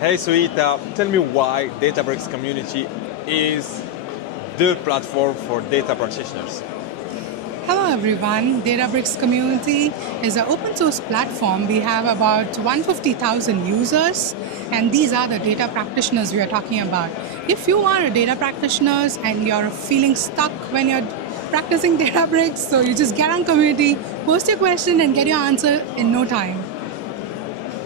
Hey Suita, tell me why Databricks community is the platform for data practitioners. Hello everyone, Databricks community is an open source platform. We have about 150,000 users and these are the data practitioners we are talking about. If you are a data practitioner and you're feeling stuck when you're practicing Databricks, so you just get on community, post your question and get your answer in no time.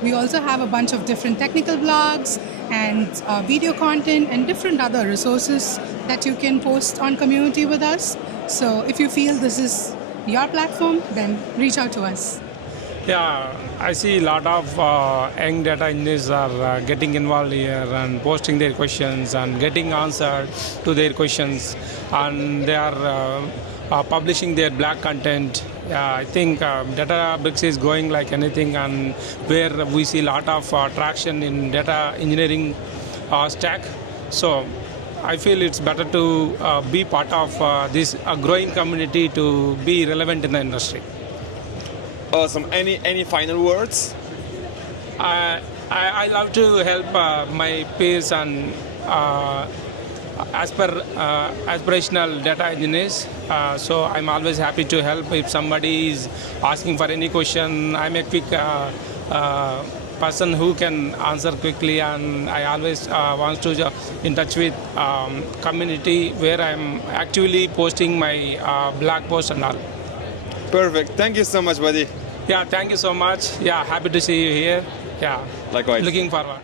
We also have a bunch of different technical blogs and video content and different other resources that you can post on community with us. So if you feel this is your platform, then reach out to us. Yeah, I see a lot of young data engineers are getting involved here and posting their questions and getting answers to their questions, and they are publishing their blog content. Yeah, I think Databricks is going like anything, and where we see a lot of traction in data engineering stack. So I feel it's better to be part of this growing community to be relevant in the industry. Awesome. Any final words? I love to help my peers and aspirational data engineers. So I'm always happy to help if somebody is asking for any question. I'm a quick person who can answer quickly, and I always want to in touch with community where I'm actively posting my blog posts and all. Perfect. Thank you so much, buddy. Yeah, thank you so much. Yeah, happy to see you here. Yeah, Likewise. looking forward.